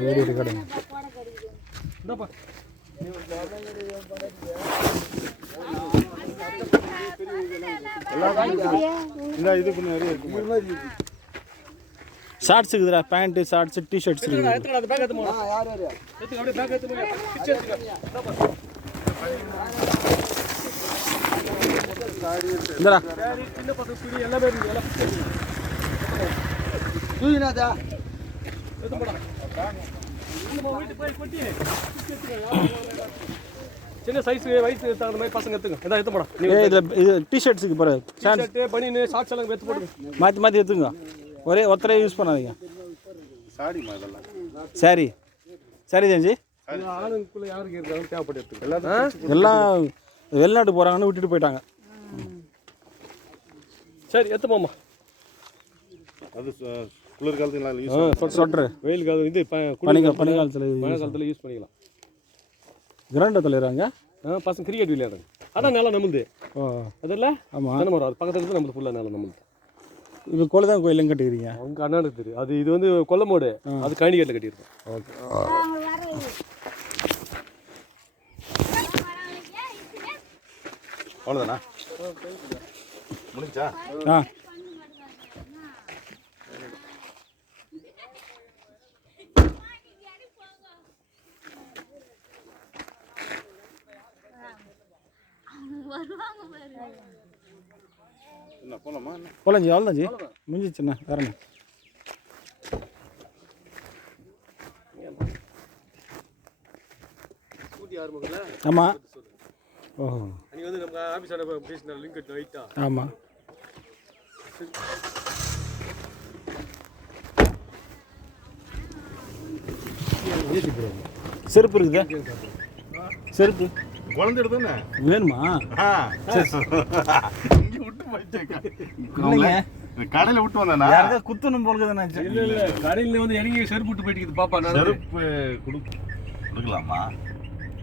Video recording shorts இருக்குதுடா, pant shorts T shirts இருக்குது. இந்தடா சின்ன சைஸ் வயசு தகுந்த மாதிரி பசங்க எடுத்துங்க. இதான் எடுத்து போடா. இது டிஷர்ட்ஸுக்கு பாரு, ஷர்ட் பனியன் ஷார்ட்ஸ் எல்லாம் எடுத்து போடுங்க. மாற்றி மாற்றி எடுத்துங்க. ஒருத்தரே யூஸ் பண்ணாதீங்க. சரி சரி தெரிஞ்சு ஆளுக்குள்ள யாருக்கு இருந்தாலும் தேவைப்பட்டு எடுத்துங்க. எல்லாம் வெளிநாட்டு போகிறாங்கன்னு விட்டுட்டு போயிட்டாங்க. சரி எடுத்து போமா. அது குளிர் காலத்துல சொட்ரு, வெயில் காலம் இது பனிக்காலத்தில் மழை காலத்தில் யூஸ் பண்ணிக்கலாம். கிராண்டாக தலைறாங்க பசங்க கிரிக்கெட் விளையாடுறாங்க. அதான் நிலம் நம்மளுது. அதில் ஆமாம் நம்ம அது பக்கத்தில் இருந்து நம்மளுக்கு ஃபுல்லாக நிலம் நம்மளுது. இப்போ கொள்ளதான் கோயிலும் கட்டிக்கிறீங்க. அவங்க அண்ணாருக்கு தெரியும். அது இது வந்து கொல்லமோடு, அது கணிகேட்டில் கட்டியிருக்கோம். ஓகே அவ்வளோதானா முடிஞ்சா? என்ன போலாமா? போலாஞ்சி, அவ்வளோதாஞ்சி முடிஞ்சிச்சுண்ணா. வேற என்ன? ஆமாம். ஓஹோ, நீங்கள் வந்து நம்ம ஆஃபீஸோட பேசின லிங்க் கட்டு ரைட்டா? ஆமாம். செருப்பு இருக்குதா? செருப்பு குழந்தை எடுத்தானே வேணுமா? இங்கே விட்டு போயிட்டேன். கடையில் விட்டு வந்தேன்னா குத்தணும் போல தானே. இல்லை கடையில் வந்து இறங்கி செருப்பு விட்டு போயிட்டு பாப்பா. செருப்பு கொடுக்கலாமா?